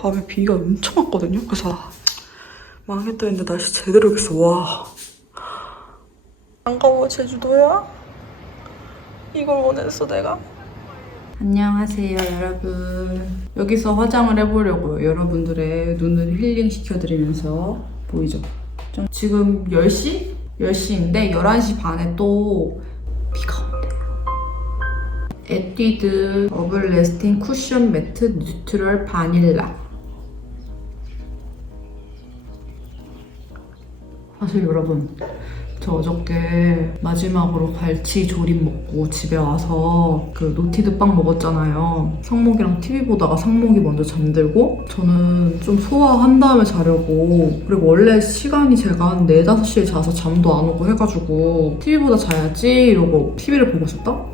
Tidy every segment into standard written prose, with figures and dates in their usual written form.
밤에 비가 엄청 왔거든요. 그래서 망했다 했는데 날씨 제대로 겠어. 와. 안 가고 제주도야? 이걸 원했어 내가? 안녕하세요 여러분. 여기서 화장을 해보려고요. 여러분들의 눈을 힐링시켜드리면서. 보이죠? 지금 10시? 10시인데 11시 반에 또 비가 온대요. 에뛰드 어블래스팅 쿠션 매트 뉴트럴 바닐라. 사실 여러분, 저 어저께 마지막으로 갈치 조림 먹고 집에 와서 그 노티드 빵 먹었잖아요. 상목이랑 TV 보다가 상목이 먼저 잠들고 저는 좀 소화한 다음에 자려고, 그리고 원래 시간이 제가 한 4, 5시에 자서 잠도 안 오고 해가지고 TV 보다 자야지 이러고 TV를 보고 있었다?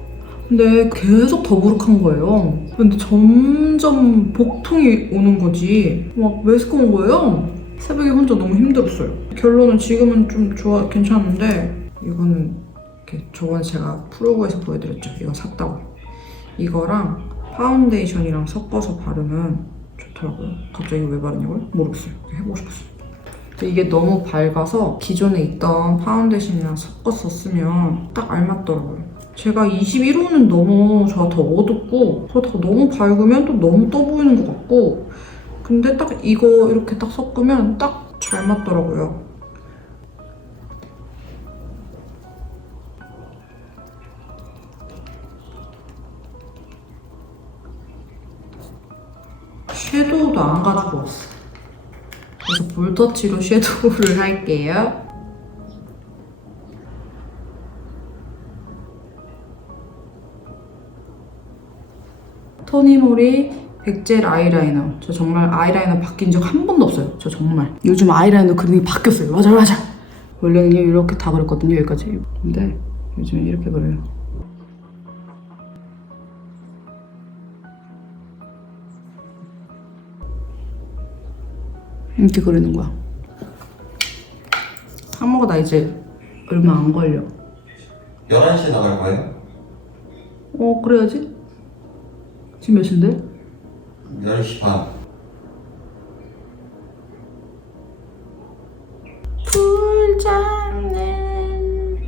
근데 계속 더부룩한 거예요. 근데 점점 복통이 오는 거지. 막 왜 시꺼먼 거예요? 새벽에 혼자 너무 힘들었어요. 결론은 지금은 좀 괜찮은데, 이거는 이렇게 저번에 제가 프로그에서 보여드렸죠. 이거 샀다고. 이거랑 파운데이션이랑 섞어서 바르면 좋더라고요. 갑자기 이거 왜 바르냐고요? 모르겠어요. 해보고 싶었어요. 근데 이게 너무 밝아서 기존에 있던 파운데이션이랑 섞어서 쓰면 딱 알맞더라고요. 제가 21호는 너무 저한테 어둡고, 그렇다고 너무 밝으면 또 너무 떠 보이는 것 같고, 근데 딱 이거 이렇게 딱 섞으면 딱 잘 맞더라고요. 섀도우도 안 가지고 왔어. 그래서 볼터치로 섀도우를 할게요. 토니모리 백젤 아이라이너. 저 정말 아이라이너 바뀐 적 한 번도 없어요. 저 정말. 요즘 아이라이너 그림이 바뀌었어요. 맞아. 원래는요 이렇게 다 그렸거든요, 여기까지. 근데 요즘엔 이렇게 그려요. 이렇게 그리는 거야. 상모가 나 이제 얼마 안 걸려. 11시에 나갈 거예요? 그래야지. 지금 몇 시인데? 10시 반. 불 잡는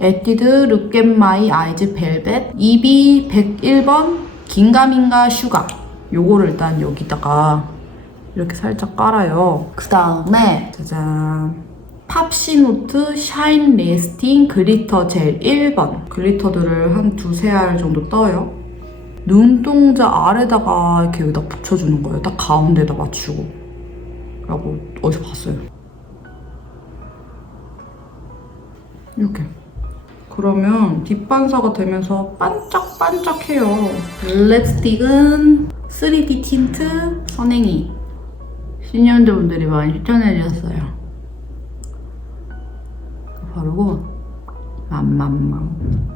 에뛰드 룩앤마이 아이즈 벨벳 EB 101번 긴가민가 슈가. 요거를 일단 여기다가 이렇게 살짝 깔아요. 그 다음에 짜잔, 팝시노트 샤인 레스팅 글리터 젤 1번. 글리터들을 한 2-3알 정도 떠요. 눈동자 아래다가 이렇게 여기다 붙여주는 거예요. 딱 가운데다 맞추고. 라고 어디서 봤어요. 이렇게. 그러면 뒷반사가 되면서 반짝반짝해요. 랩스틱은 3D 틴트 선행이. 시니언들분들이 많이 추천해주셨어요. 바르고 맘맘맘.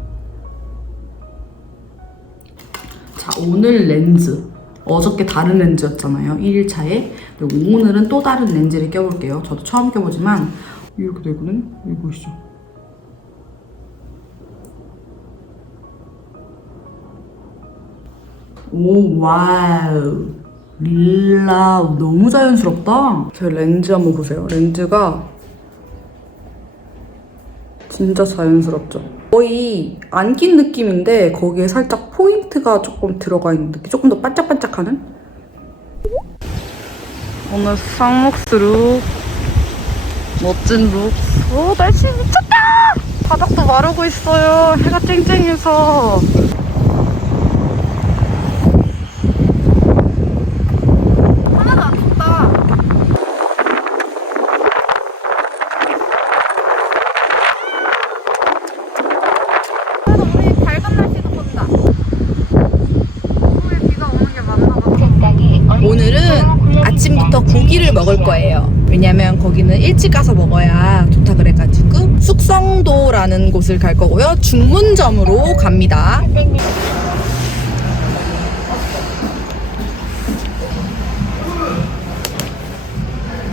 자, 오늘 렌즈. 어저께 다른 렌즈였잖아요, 1일차에. 그리고 오늘은 또 다른 렌즈를 껴볼게요. 저도 처음 껴보지만 이렇게 되거든요. 여기 보이시죠? 오, 와우. 릴라, 너무 자연스럽다. 제 렌즈 한번 보세요. 렌즈가 진짜 자연스럽죠? 거의 안 낀 느낌인데 거기에 살짝 포인트가 조금 들어가 있는 느낌. 조금 더 반짝반짝하는? 오늘 쌍목스 룩. 멋진 룩. 오, 날씨 미쳤다! 바닥도 마르고 있어요. 해가 쨍쨍해서. 하나도 안 춥다. 오늘은 아침부터 고기를 먹을 거예요. 왜냐면 거기는 일찍 가서 먹어야 좋다 그래가지고 숙성도라는 곳을 갈 거고요. 중문점으로 갑니다.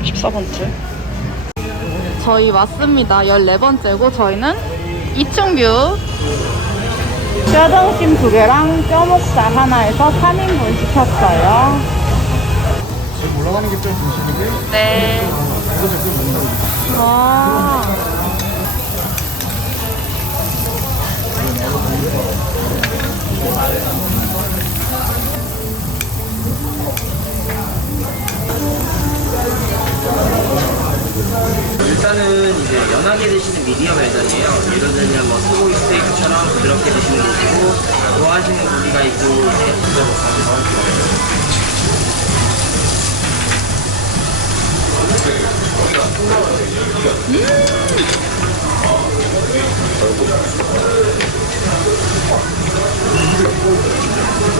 14번째. 저희 왔습니다. 14번째고 저희는 2층 뷰. 뼈등심 2개랑 뼈목살 하나에서 3인분 시켰어요. 지금 올라가는 게 좀 중심인데 네. 이거 지금 먹는 거지. 아. 일단은 이제 연하게 드시는 미디엄 웰던이에요. 예를 들면 뭐 소고기 스테이크처럼 부드럽게 드시는 거고 좋아하시는 고기가 있고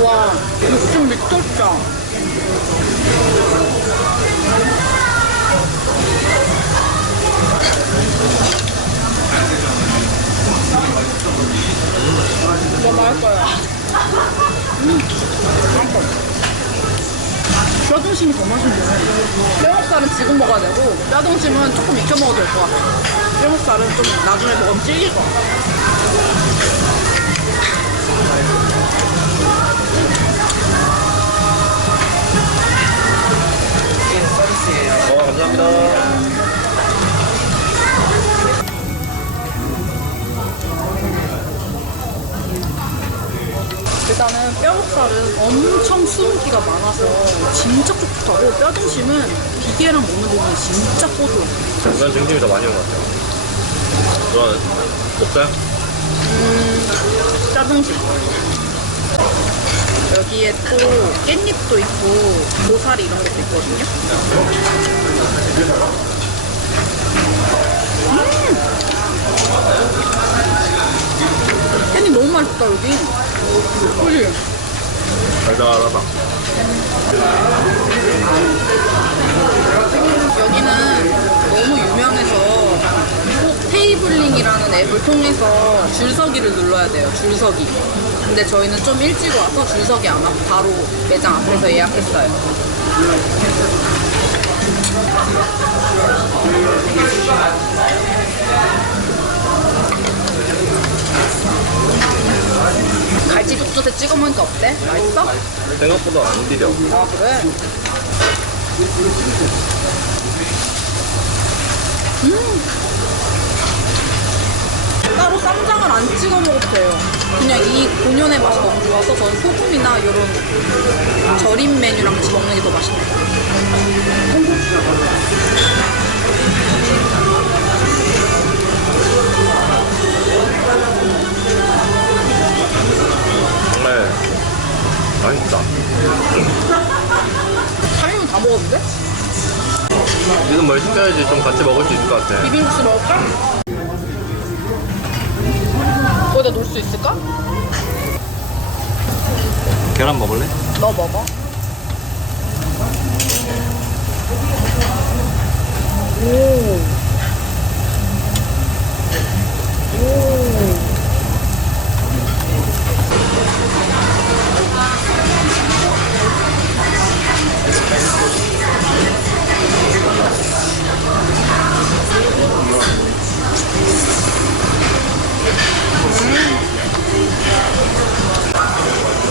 와, 육즙 미쳤다. 진짜 맛있어요. 뼈등심이 더 맛있네. 뼈목살은 지금 먹어야 되고 뼈등심은 조금 익혀 먹어도 될 것 같아. 뼈목살은 좀 나중에 먹으면 질길 것 같아. 감사합니다. 일단은 뼈목살은 엄청 수분기가 많아서 진짜 촉촉하고 뼈등심은 비계랑 먹는 부분이 진짜 고소해. 난 등심이 더 많이 온 것 같아요. 너는 목살? 뼈등심. 여기에 또 깻잎도 있고 고사리 이런 것도 있거든요. 깻잎 너무 맛있다 여기. 그치? 달달하다. 여기는 너무 유명해서 꼭 테이블링이라는 앱을 통해서 줄서기를 눌러야 돼요. 줄서기. 근데 저희는 좀 일찍 와서 줄서기 안 하고 바로 매장 앞에서 예약했어요. 갈치 육젓에 찍어 먹으니까 어때? 맛있어? 생각보다 안 비려. 아 그래? 따로 쌈장을 안 찍어 먹어도 돼요. 그냥 이 본연의 맛이 너무 좋아서 저는 소금이나 이런 절임 메뉴랑 같이 먹는 게 더 맛있네요. 정말 맛있다. 3인분 다 먹었는데? 이건 뭘 시켜야지 좀 같이 먹을 수 있을 것 같아. 비빔국수 먹을까? 거기다 놓을 수 있을까? 계란 먹을래? 너 먹어.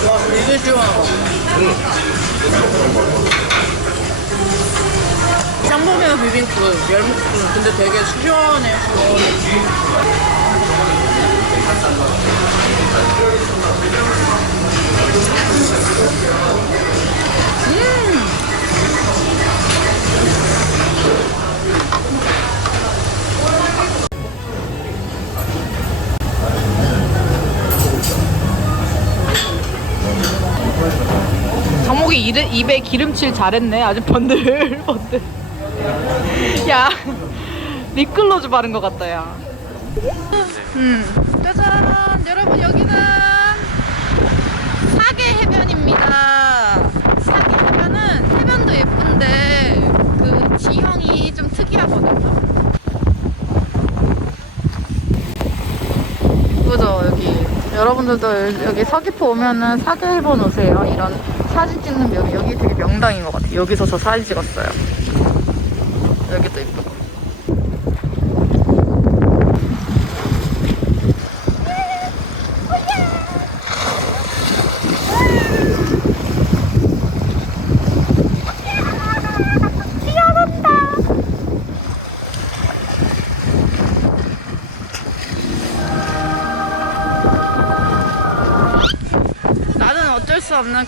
와, 되게 시원하다. 짬뽕이나 비빔국, 열무국수는 근데 되게 시원해, 시원해. 장목이 입에 기름칠 잘했네. 아주 번들번들. 야, 립글로즈 바른 것 같다, 야. 짜잔! 여러분, 여기는 사계 해변입니다. 사계 해변은 해변도 예쁜데 그 지형이 좀 특이하거든요. 그죠, 여기. 여러분들도 여기 서귀포 오면은 사계 해변 오세요. 이런 사진 찍는 여기 되게 명당인 것 같아요. 여기서 저 사진 찍었어요. 여기도 이쁘고.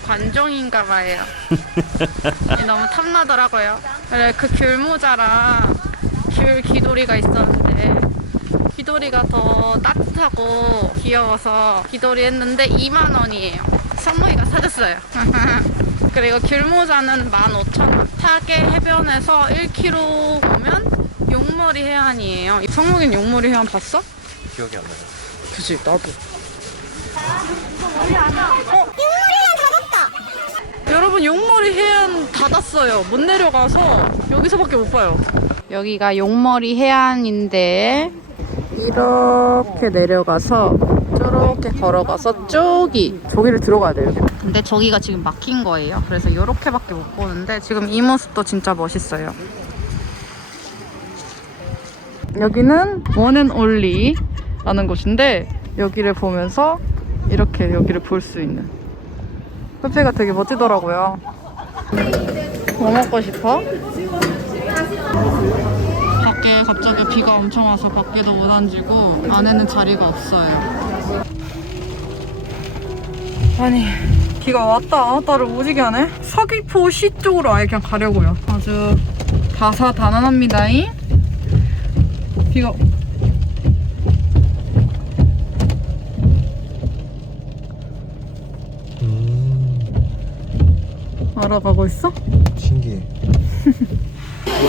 관종인가 봐요. 너무 탐나더라고요. 그래, 그 귤모자랑 귤 귀돌이가 있었는데 귀돌이가 더 따뜻하고 귀여워서 귀돌이 했는데 2만원이에요. 성무이가 사줬어요. 그리고 귤모자는 15,000원. 타게 해변에서 1km 오면 용머리 해안이에요. 성무이는 용머리 해안 봤어? 기억이 안 나요. 그치, 나도. 여러분, 용머리 해안 닫았어요. 못 내려가서 여기서밖에 못 봐요. 여기가 용머리 해안인데 이렇게 내려가서 저렇게 걸어가서 저기를 들어가야 돼요. 근데 저기가 지금 막힌 거예요. 그래서 이렇게밖에 못 보는데 지금 이 모습도 진짜 멋있어요. 여기는 원앤올리 라는 곳인데 여기를 보면서 이렇게 여기를 볼 수 있는 카페가 되게 멋지더라고요. 뭐 먹고 싶어? 밖에 갑자기 비가 엄청 와서 밖에도 못 앉고 안에는 자리가 없어요. 아니 비가 왔다 안 왔다를 오지게 하네. 서귀포시 쪽으로 아예 그냥 가려고요. 아주 다사다난합니다잉. 비가 알아가고 있어? 신기해.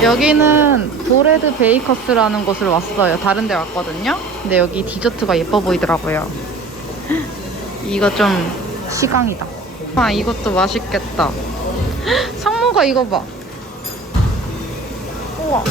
여기는 브레드 베이커스라는 곳을 왔어요. 다른 데 왔거든요. 근데 여기 디저트가 예뻐 보이더라고요. 이거 좀 시강이다. 아, 이것도 맛있겠다. 상무가 이거 봐. 우와.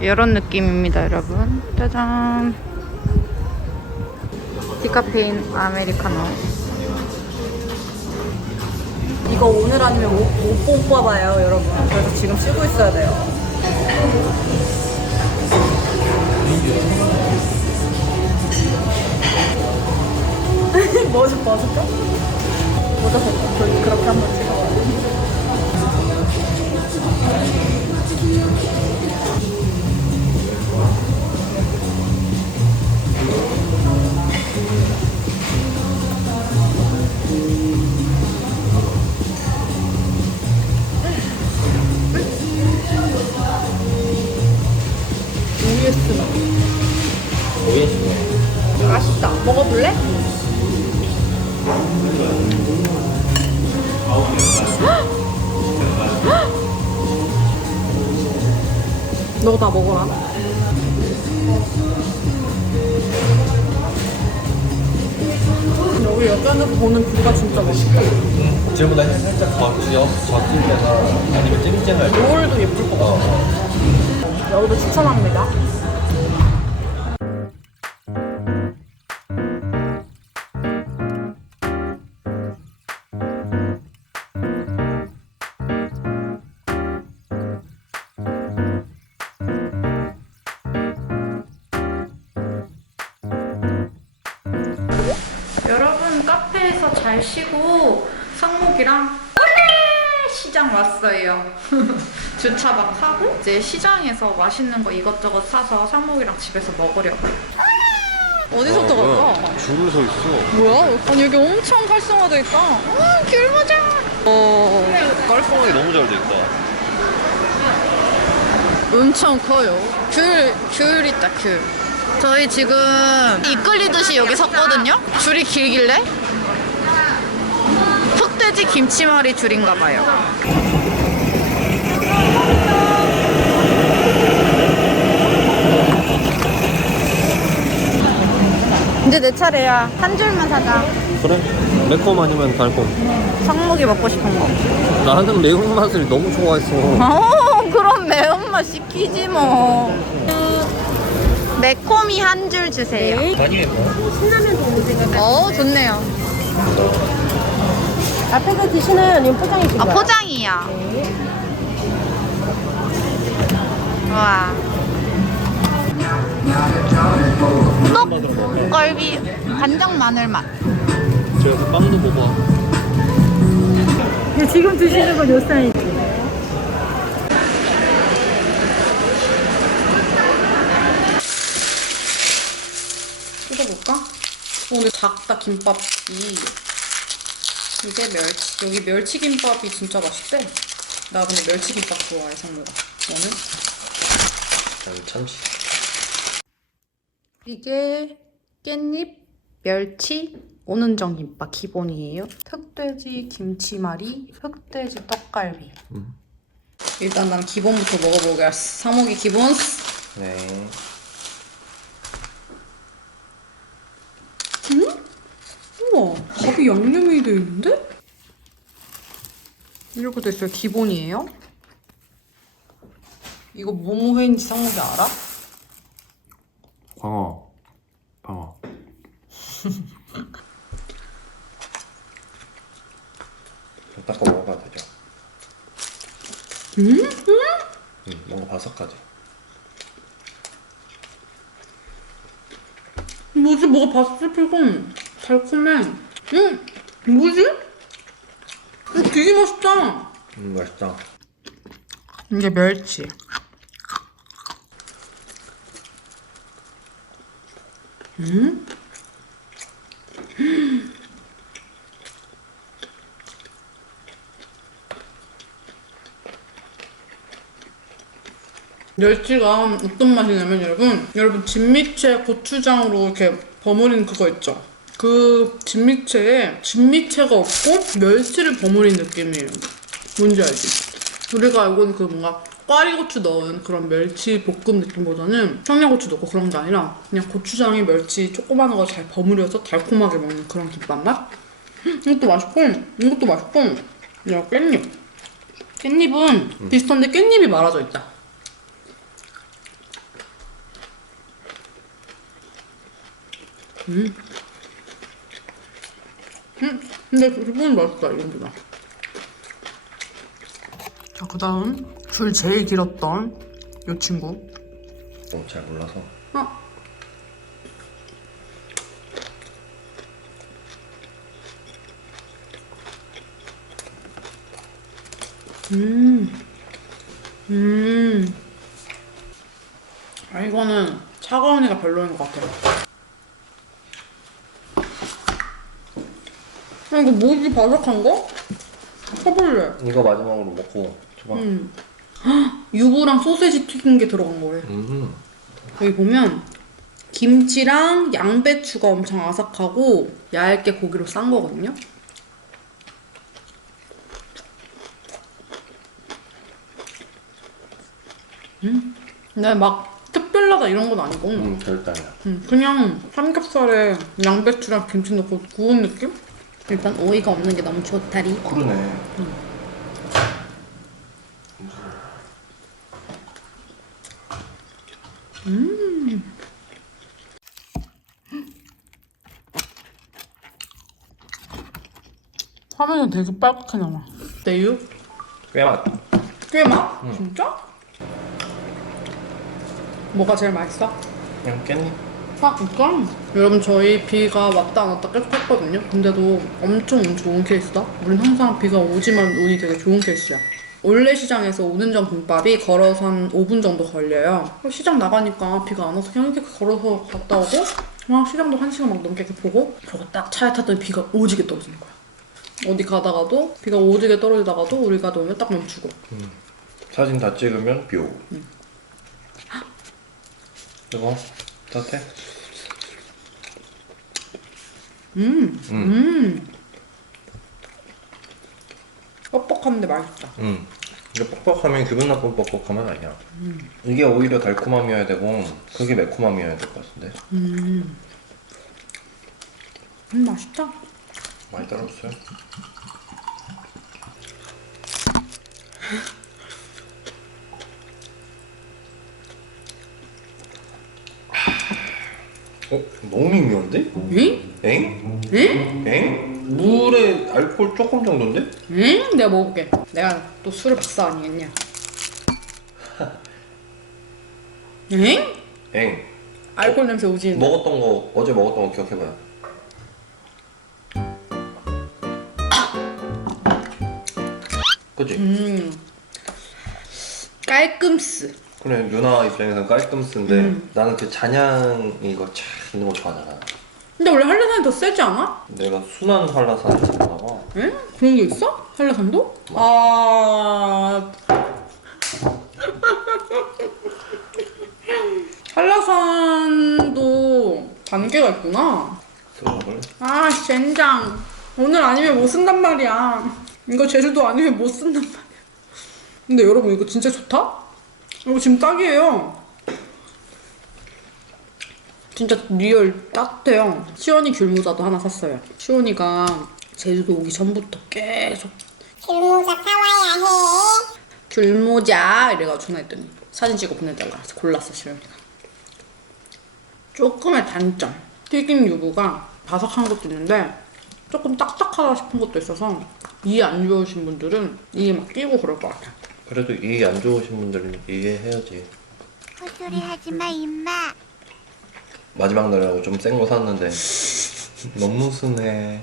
이런 느낌입니다, 여러분. 짜잔. 디카페인 아메리카노. 이거 오늘 아니면 못 뽑아봐요, 여러분. 그래서 지금 쉬고 있어야 돼요. 멋있까? 모자 벗고 그렇게 한번 찍어봐요. 맛있다. 먹어볼래? 너 다 먹어라. 여기 여자는 보는 뷰가 진짜 멋있다. 쟤보다 살짝 젖으거나 아니면 쨍쨍할 때. 노을도 예쁠 것 같아. 여기도 추천합니다. 여러분, 카페에서 잘 쉬고 상목이랑 원래 시장 왔어요. 주차 막 하고 이제 시장에서 맛있는 거 이것저것 사서 상목이랑 집에서 먹으려고요. 어디서부터 갈까? 줄을 서 있어. 뭐야? 아니 여기 엄청 활성화돼 있다. 귤모자. 깔끔하게 너무 잘 돼 있다. 엄청 커요. 귤 있다, 귤. 저희 지금 이끌리듯이 여기 섰거든요? 줄이 길길래? 흑돼지 김치말이 줄인가 봐요. 이제 내 차례야. 한 줄만 사자. 그래? 매콤 아니면 달콤? 상목이 먹고 싶은 거. 나는 매운맛을 너무 좋아했어. 그럼 매운맛 시키지 뭐. 매콤이 한 줄 주세요. 많이 매워. 좋네요. 앞에서 드시나요? 아니면 포장해 주세요? 포장이야. 우와. 떡갈비 간장 마늘 맛. 제가 그 빵도 먹어. 지금 드시는 건 요 사이즈. 뜯어볼까? 오늘 작다 김밥이. 이게 멸치. 여기 멸치김밥이 진짜 맛있대. 나 근데 멸치김밥 좋아해, 상무가. 너는? 난 참치. 이게 깻잎, 멸치, 오는정 김밥 기본이에요. 흑돼지 김치말이, 흑돼지 떡갈비. 일단 난 기본부터 먹어보겠어. 상목이 기본. 네. 우와, 밥이 양념이 돼 있는데? 이렇게 돼 있어요. 기본이에요. 이거 뭐뭐 회인지 상목이 알아? 광어. 광어. 닦아 먹어봐도 되죠? 뭔가 바삭하지? 뭐지? 뭐가 바스피고 달콤해. 뭐지? 되게 맛있다. 맛있다. 이게 멸치. 멸치가 어떤 맛이냐면 여러분 진미채 고추장으로 이렇게 버무린 그거 있죠? 그 진미채가 없고 멸치를 버무린 느낌이에요. 뭔지 알지? 우리가 알고는 그 뭔가 꽈리고추 넣은 그런 멸치 볶음 느낌보다는 청양고추 넣고 그런 게 아니라 그냥 고추장에 멸치 조그마한 거 잘 버무려서 달콤하게 먹는 그런 김밥 맛? 이것도 맛있고 야 깻잎은 비슷한데 깻잎이 말아져 있다. 근데 기본 맛있다 이거보다. 자, 그 다음 줄 제일 길었던 이 친구. 잘 몰라서. 아, 이거는 차가우니까 별로인 것 같아요. 이거 뭐지? 바삭한 거? 해볼래. 이거 마지막으로 먹고 줘봐. 유부랑 소세지 튀긴 게 들어간 거래. 여기 보면 김치랑 양배추가 엄청 아삭하고 얇게 고기로 싼 거거든요. 근데 막 특별하다 이런 건 아니고 절대 아니야. 그냥 삼겹살에 양배추랑 김치 넣고 구운 느낌? 일단 오이가 없는 게 너무 좋다리. 그러네. 화면은 되게 빨갛게 나와. 내유? 꽤맛. 꽤 맛? 진짜? 뭐가 제일 맛있어? 그냥 깻잎. 아, 그니까 여러분 저희 비가 왔다 안 왔다 계속 했거든요. 근데도 엄청 좋은 케이스다. 우린 항상 비가 오지만 운이 되게 좋은 케이스야. 올레시장에서 오는정 김밥이 걸어서 한 5분 정도 걸려요. 시장 나가니까 비가 안 와서 그냥 이렇게 걸어서 갔다 오고 막 시장도 1시간 막 넘게 이렇게 보고 그리고 딱 차에 탔더니 비가 오지게 떨어지는 거야. 어디 가다가도 비가 오지게 떨어지다가도 우리가 놓으면 딱 멈추고. 사진 다 찍으면 뷰. 이거 따뜻해? 뻑뻑한데 맛있다. 이게 뻑뻑하면 기분 나쁜 뻑뻑함은 아니야. 이게 오히려 달콤함이어야 되고 그게 매콤함이어야 될 것 같은데. 맛있다. 많이 떨어졌어요. 너무 밍밍한데? 응? 엥? 응? 엥? 물에 알코올 조금 정도인데? 응? 내가 먹어볼게. 내가 또 술을 박사 아니겠냐. 엥? 엥. 알코올 냄새 오지. 먹었던 거 어제 먹었던 거 기억해봐요. 그치? 깔끔스. 그래 누나 입장에서는 깔끔스인데 나는 그 잔향이 이거 차 있는 거 좋아하잖아. 근데 원래 한라산이 더 세지 않아? 내가 순한 한라산을 찾나 봐. 응? 그런 게 있어? 한라산도? 아... 한라산도 단계가 있구나. 써볼래? 아, 젠장. 오늘 아니면 못 쓴단 말이야. 이거 제주도 아니면 못 쓴단 말이야. 근데 여러분 이거 진짜 좋다? 이거 지금 딱이에요. 진짜 리얼 따뜻해요. 시원이 귤모자도 하나 샀어요. 시원이가 제주도 오기 전부터 계속 귤모자 사와야 해. 귤모자 이래가지고 전화했더니 사진 찍어 보내달라 해서 골랐어 시원이가. 조금의 단점, 튀김 유부가 바삭한 것도 있는데 조금 딱딱하다 싶은 것도 있어서 이해 안 좋으신 분들은 이해 막 끼고 그럴 것 같아요. 그래도 이해 안 좋으신 분들은 이해해야지. 헛소리 하지마 임마. 마지막 날이라고 좀 센 거 샀는데 너무 순해.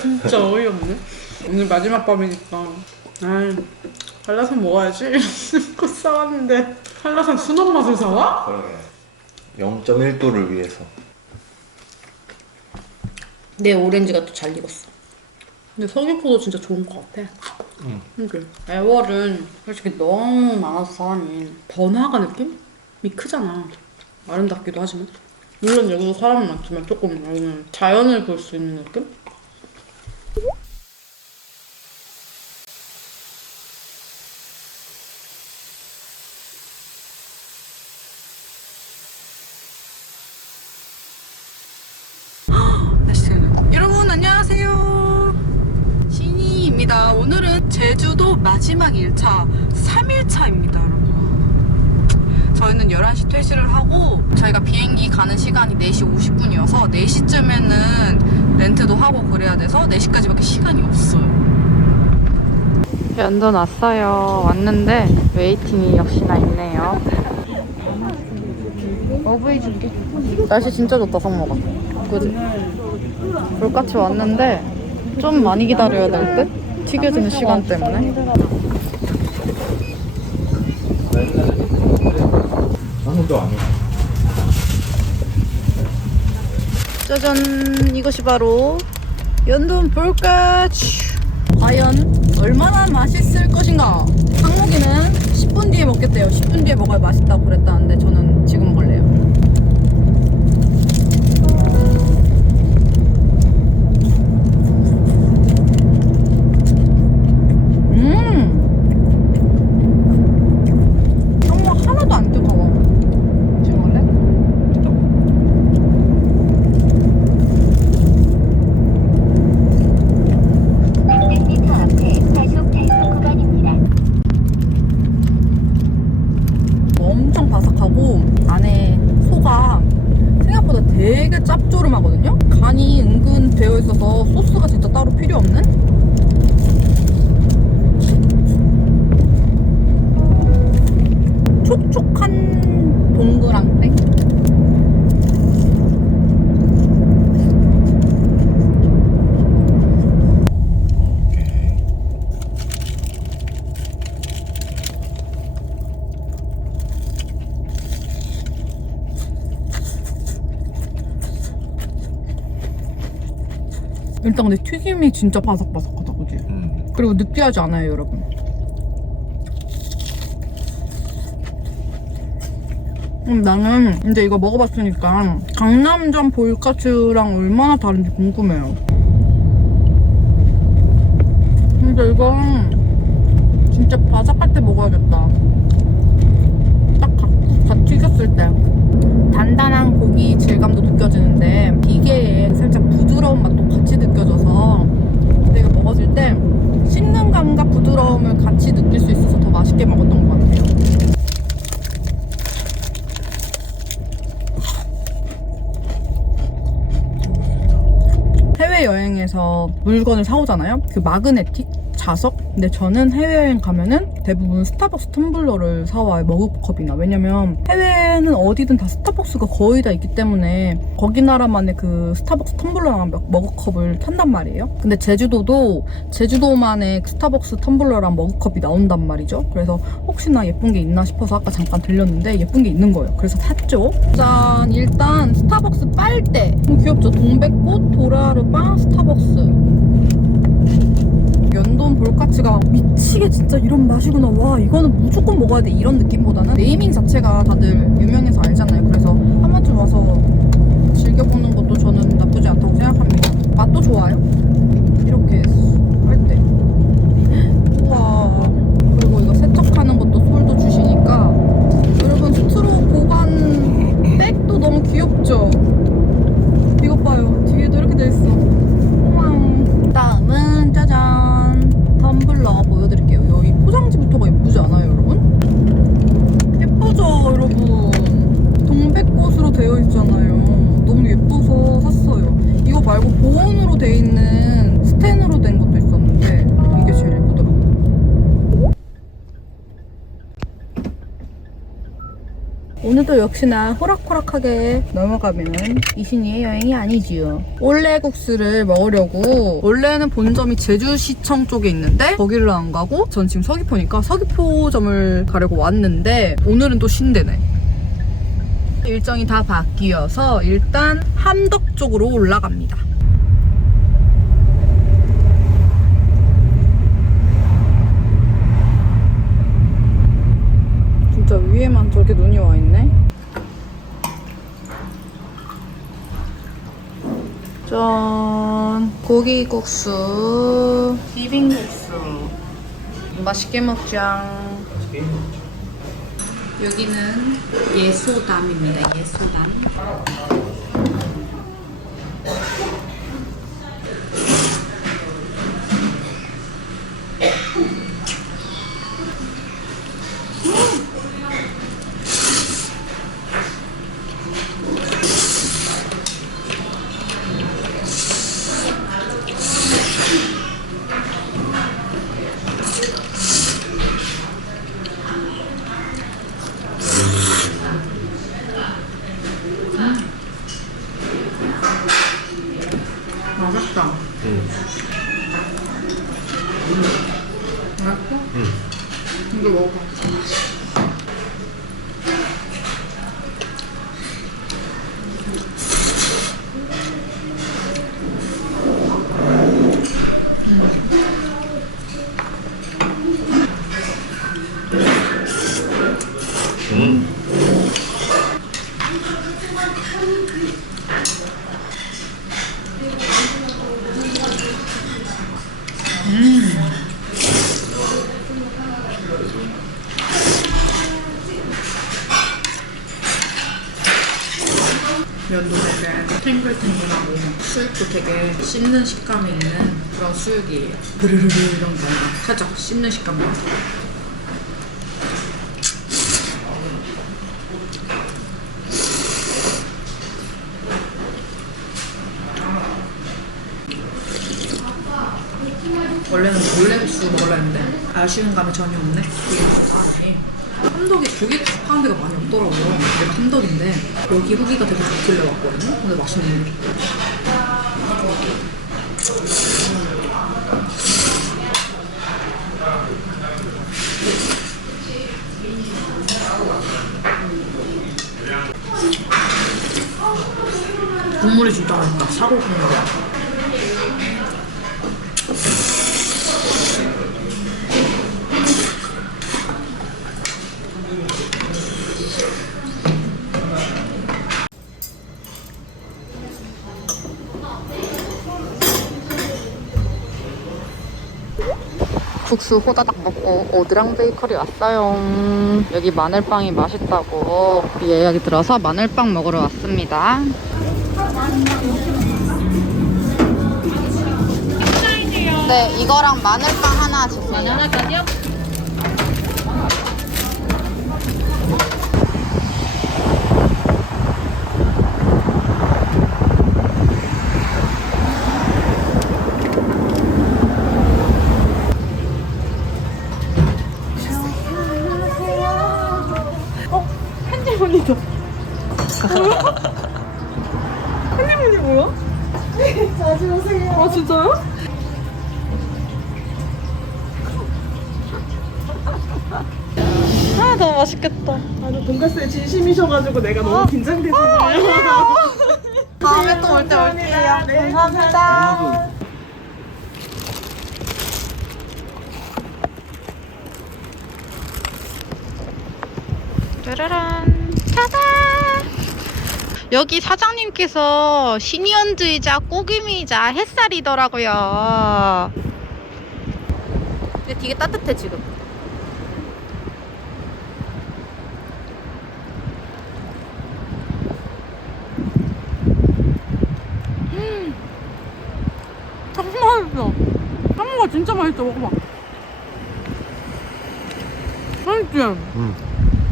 진짜 어이없네. 오늘 마지막 밤이니까 아이 한라산 먹어야지 거 싸왔는데 한라산 순한 맛을 사와? 그러게. 0.1도를 위해서. 내 오렌지가 또 잘 익었어. 근데 서귀포도 진짜 좋은 것 같아. 그러니까 애월은 솔직히 너무 많아서 사람이 번화가 느낌이 크잖아. 아름답기도 하지만 물론 여기도 사람은 많지만 조금 여기는 자연을 볼 수 있는 느낌? 여러분 안녕하세요, 신이입니다. 오늘은 제주도 마지막 1차 3일차입니다 여러분. 저희는 11시 퇴실을 하고 저희가 비행기 가는 시간이 4시 50분이어서 4시쯤에는 렌트도 하고 그래야 돼서 4시까지 밖에 시간이 없어요. 연돈 왔어요. 왔는데 웨이팅이 역시나 있네요. 어부해줄게. 날씨 진짜 좋다 성모가. 그지? 불같이 왔는데 좀 많이 기다려야 될 듯? 튀겨지는 시간 때문에. 아무도 안 해. 짜잔! 이것이 바로 연돈 불꽃! 과연 얼마나 맛있을 것인가? 상목이는 10분 뒤에 먹겠대요. 10분 뒤에 먹어야 맛있다고 그랬다는데 저는 지금 먹을래요. 상목 하나도 안 뜨거워. 지금 먹을래? 엄청 바삭하고 안에 소가 생각보다 되게 짭조름하거든요? 간이 은근 되어 있어서 소스가 진짜 따로 필요 없는? 촉촉한 동그랑땡? 일단 근데 튀김이 진짜 바삭바삭하다, 그지? 그리고 느끼하지 않아요, 여러분. 나는 이제 이거 먹어봤으니까 강남점 볼까츠랑 얼마나 다른지 궁금해요. 근데 이건 진짜 바삭할 때 먹어야겠다. 딱 갓 튀겼을 때 단단한 고기 질감도 느껴지는데 비계에 살짝 부드러운 맛도 같이 느껴져서 내가 먹었을 때 씹는 감과 부드러움을 같이 느낄 수 있어서 더 맛있게 먹었던 것 같아요. 해외여행에서 물건을 사오잖아요. 그 마그네틱 자석? 근데 저는 해외여행 가면은 대부분 스타벅스 텀블러를 사와요. 머그컵이나. 왜냐면 해외는 어디든 다 스타벅스가 거의 다 있기 때문에 거기 나라만의 그 스타벅스 텀블러랑 머그컵을 탄단 말이에요. 근데 제주도도 제주도만의 스타벅스 텀블러랑 머그컵이 나온단 말이죠. 그래서 혹시나 예쁜 게 있나 싶어서 아까 잠깐 들렸는데 예쁜 게 있는 거예요. 그래서 샀죠. 짠! 일단 스타벅스 빨대. 너무 귀엽죠? 동백꽃, 도라르바, 스타벅스. 연돈 볼카치가 미치게 진짜 이런 맛이구나. 와, 이거는 무조건 먹어야 돼. 이런 느낌보다는 네이밍 자체가 다들 유명해서 알잖아요. 그래서 한 번쯤 와서 즐겨보는 것도 저는 나쁘지 않다고 생각합니다. 맛도 좋아요. 이렇게 할 때. 우와. 그리고 이거 세척하는 것도 솔도 주시니까 여러분 스트로 보관 백도 너무 귀엽죠? 이것 봐요. 뒤에도 이렇게 돼 있어. 우왕. 다음은 짜잔. 텀블러 보여드릴게요. 여기 포장지부터가 예쁘지 않아요, 여러분? 예쁘죠, 여러분? 동백꽃으로 되어 있잖아요. 너무 예뻐서 샀어요. 이거 말고 보온으로 돼 있는 스텐으로 된 것도 있었는데 이게 제일 예쁘더라고요. 오늘도 역시나 호락호락하게 넘어가면 이신이의 여행이 아니지요. 올레국수를 먹으려고 원래는 본점이 제주시청 쪽에 있는데 거기를 안 가고 전 지금 서귀포니까 서귀포점을 가려고 왔는데 오늘은 또 쉰대네. 일정이 다 바뀌어서 일단 함덕 쪽으로 올라갑니다. 진짜 위에만 저렇게 눈이 와 있네. 짠! 고기국수, 비빔국수. 맛있게 먹자. 여기는 예소담입니다. 예소담. 맛있다. 맛있어? 이거 먹어봐. 면도 되게 탱글탱글하고 수육도 되게 씹는 식감이 있는 그런 수육이에요. 부르르르 이런 게 아니라 살짝 씹는 식감이 나요. 원래는 올레국수 먹으려 했는데 아쉬운 감이 전혀 없네. 고기국수 사람이 함덕에 고기국수 파는 데가 많이 없더라고요. 내가 함덕인데 여기 후기가 되게 좋길래 왔거든요. 근데 맛있네. 국물이 진짜 맛있다. 사골 국물이야. 국수 호다닥 먹고 오드랑 베이커리 왔어요. 여기 마늘빵이 맛있다고 예약이 들어서 마늘빵 먹으러 왔습니다. 네, 이거랑 마늘빵 하나 주세요. 마늘 하나까지요? 한입문이 뭐야? 자주 오세요. 아 진짜요? 아 너무 맛있겠다. 아주 돈가스에 진심이셔가지고 내가 너무 긴장됐어요. 다음에 또 올 때 올게요. 감사합니다. 짜라란 짜잔. 여기 사장님께서 신이언즈이자 꾸김이자 햇살이더라고요. 근데 되게 따뜻해 지금. 정말 맛있어. 햄버거 진짜 맛있어. 먹어봐. 맛있지?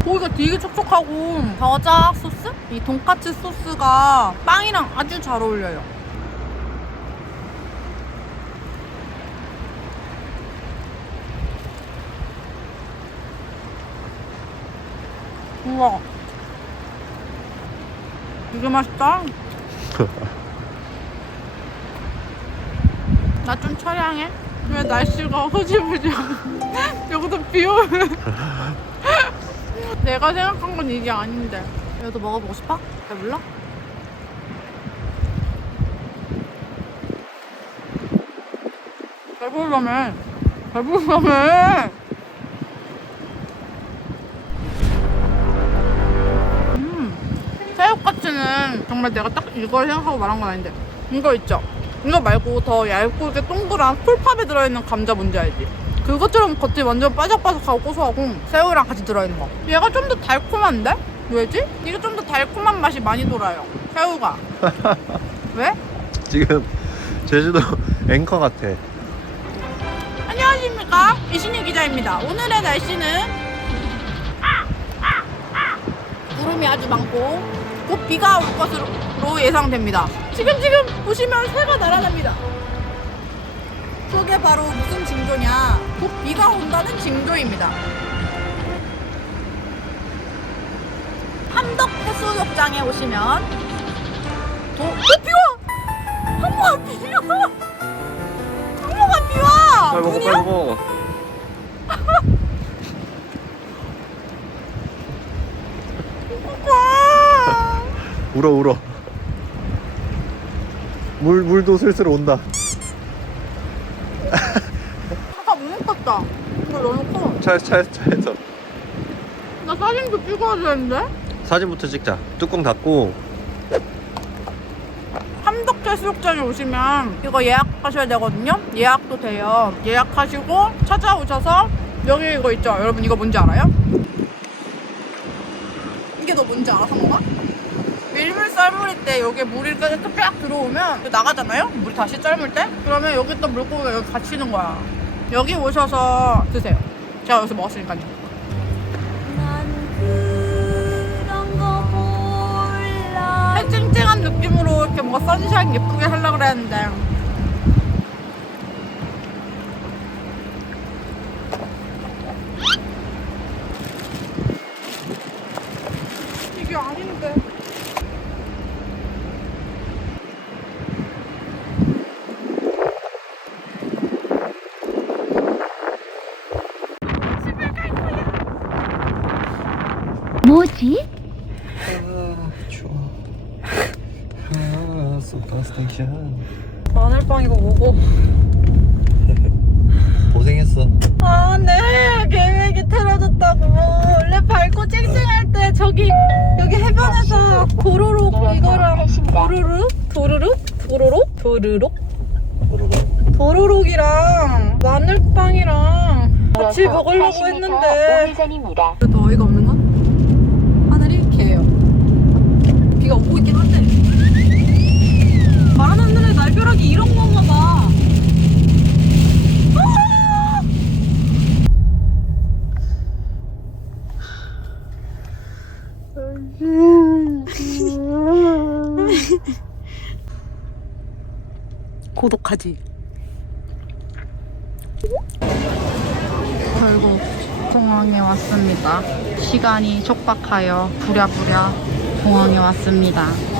고기가 되게 촉촉하고 겨자 소스? 이 돈까스 소스가 빵이랑 아주 잘 어울려요. 우와, 되게 맛있다. 나 좀 처량해? 왜 날씨가 흐지부지 여기도 비 오네. 내가 생각한 건 이게 아닌데. 얘도 먹어보고 싶어? 배불러? 배불러면 새우까지는 정말 내가 딱 이걸 생각하고 말한 건 아닌데, 이거 있죠? 이거 말고 더 얇고 동그란 풀팝에 들어있는 감자 뭔지 알지? 그것처럼 겉이 완전 바삭바삭하고 고소하고 새우랑 같이 들어있는 거. 얘가 좀 더 달콤한데? 왜지? 이게 좀 더 달콤한 맛이 많이 돌아요, 새우가. 왜? 지금 제주도 앵커 같아. 안녕하십니까, 이신희 기자입니다. 오늘의 날씨는 구름이 아주 많고 곧 비가 올 것으로 예상됩니다. 지금 보시면 새가 날아답니다. 그게 바로 무슨 징조냐? 곧 비가 온다는 징조입니다. 함덕 해수욕장에 오시면 비와! 한모가 비와! 한모가 비와! 빨리 먹어, 눈이요? 빨리 먹어. 울어. 물도 슬슬 온다. 차가 못 먹겠다. 이거 너무 커. 차에서. 나 사진도 찍어야 되는데? 사진부터 찍자. 뚜껑 닫고. 함덕해수욕장에 오시면 이거 예약하셔야 되거든요. 예약도 돼요. 예약하시고 찾아오셔서 여기 이거 있죠? 여러분 이거 뭔지 알아요? 이게 너 뭔지 알아, 상호가? 밀물 썰물일 때 여기에 물이 쫙 들어오면 나가잖아요? 물이 다시 썰물 때? 그러면 여기 또 물고기가 여기 갇히는 거야. 여기 오셔서 드세요. 제가 여기서 먹었으니까요. 쨍쨍한 느낌으로 이렇게 뭔가 선샤인 예쁘게 하려고 그랬는데 이게 아닌데. 뭐지? 좋아. 스테이션. 마늘빵 이거 뭐고? 고생했어. 아, 네. 계획이 틀어졌다고. 원래 밝고 쨍쨍할 때 저기 여기 해변에서 도로록 이거랑 도로록이랑 마늘빵이랑 같이 먹으려고 했는데 그래도 어이가 없는 건 하늘이 개예요. 비가 오고 있긴 한데 말 하늘의 날벼락이 이런 건가 봐. 고독하지? 아이고 정아 공항에 왔습니다. 시간이 촉박하여 부랴부랴 공항에 왔습니다.